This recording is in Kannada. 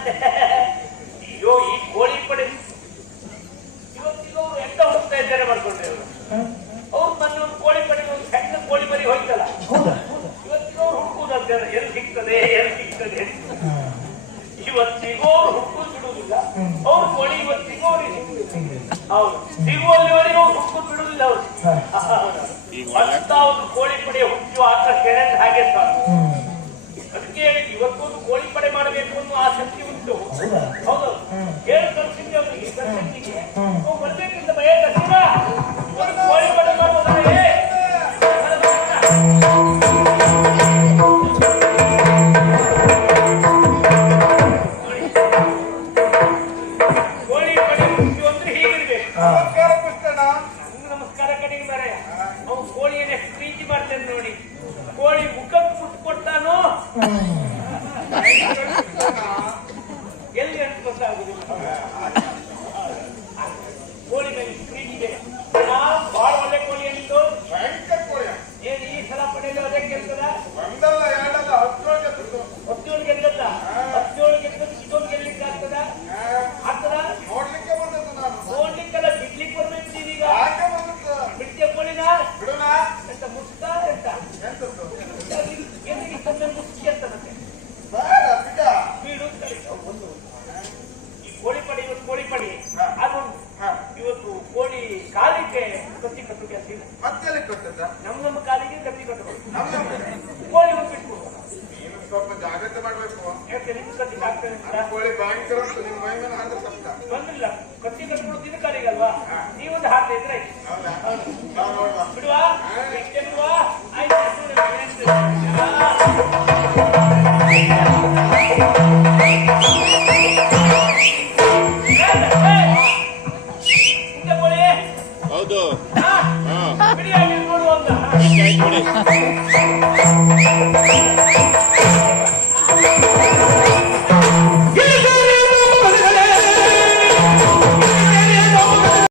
ಅಯ್ಯೋ ಈ ಕೋಳಿ ಪಡೆ ಇವತ್ತಿಗೂ ಎಂತ ಹೋಗ್ತಾ ಇದ್ದಾರೆ ಮಾಡ್ಕೊಂಡ್ರೆ? ಅವರು ಅವ್ರು ಮೊನ್ನೆ ಒಂದು ಕೋಳಿ ಪಡೆ ಒಂದು ಸಣ್ಣ ಕೋಳಿ ಮರಿ ಹೋಯ್ತಲ್ಲ? ಇವತ್ತಿಗೂ ಅವ್ರು ಹುಡುಕುದಂತೆ ಎಲ್ಲಿ ಸಿಗ್ತದೆ ಎಲ್ಲಿ ಸಿಗ್ತದೆ ಇವತ್ತಿಗೂ ಅವ್ರು ಹುಡುಕುದು ಬಿಡುವುದಿಲ್ಲ. ಅವ್ರು ಕೋಳಿ ಇವತ್ತಿಗೂ ಅವ್ರಿಗೆ ಸಿಗ್ತದೆ ಹೌದು. ಸಿಗುವಲ್ಲಿವರೆಗೂ ಅವ್ರು ಹುಡುಕುದು ಬಿಡುವುದಿಲ್ಲ ಅವ್ರು. ಅಂತ ಒಂದು ಕೋಳಿ ಪಡೆ ಹುಚ್ಚು ಆಕರ್ಷಣೆ ಹಾಗೆ ಅದಕ್ಕೆ ಇವತ್ತೊಂದು ಕೋಳಿ ಪಡೆ ಮಾಡಬೇಕು ಅನ್ನೋ ಆಸಕ್ತಿ ಹೌದಾ. ಅವರಿಗೆ. ಅವ್ನು ಬರ್ಬೇಕಿಂತ ಭಯ ಕಳ್ಸಿದ ಒಂದು ಕೋಳಿ ಪಡೆ ಮಾಡುವುದಾದ್ರೆ ಕೋಳಿ ಮುಖ್ಯ ಅಂದ್ರೆ ಹೀಗಿರ್ಬೇಕು. ನಮಸ್ಕಾರ ಕೃಷ್ಣಣ್ಣ. ನಮಸ್ಕಾರ ಕಡೆಗೆ ಅವ್ನು ಕೋಳಿಯನ್ನು ಎಷ್ಟು ಪ್ರೀತಿ ಮಾಡ್ತೇನೆ ನೋಡಿ. ಕೋಳಿ ಮುಖಕ್ಕೆ ಮುಟ್ಟು ಕೊಡ್ತಾನೋ. ಬಹಳ ಒಳ್ಳೆ ಕೋಳಿ ಏನಿತ್ತು ಭಯಂಕರ ಕೋಳಿ ಏನ್ ಈ ಸಲ ಪಡೆಯಲು ಅದೇ ಗೆಲ್ತದ ಒಂದಲ್ಲ ಕೋಳಿ ಪಡಿ ಅದು. ಇವತ್ತು ಕೋಳಿ ಕಾಲಿಗೆ ಕತ್ತಿ ಇಲ್ಲ ಮತ್ತೆ ಕೊಟ್ಟದ್ದ ನಮ್ಮ ನಮ್ಮ ಕಾಲಿಗೆ ಕತ್ತಿ ಕಟ್ಟಬೇಕು ನಮ್ಮ ಕೋಳಿ ಒಂದು ಬಿಟ್ಬಿಡು ನೀನು ಸ್ವಲ್ಪ ಜಾಗ್ರತೆ ಮಾಡ್ಬೇಕು. ಯಾಕೆ ನಿಮ್ ಕತ್ತಿ ಹಾಕ್ತೇನೆ ಕೋಳಿ ಭಯಂಕರ ಮೈ ಮೇಲೆ ಹಾಕಿದ್ರೆ ಬಂದಿಲ್ಲ. ಕತ್ತಿ ಕಟ್ಬಿಡು ತಿನ್ನ ಬಿರಿಯಾನಿ ನೋಡುವಂತ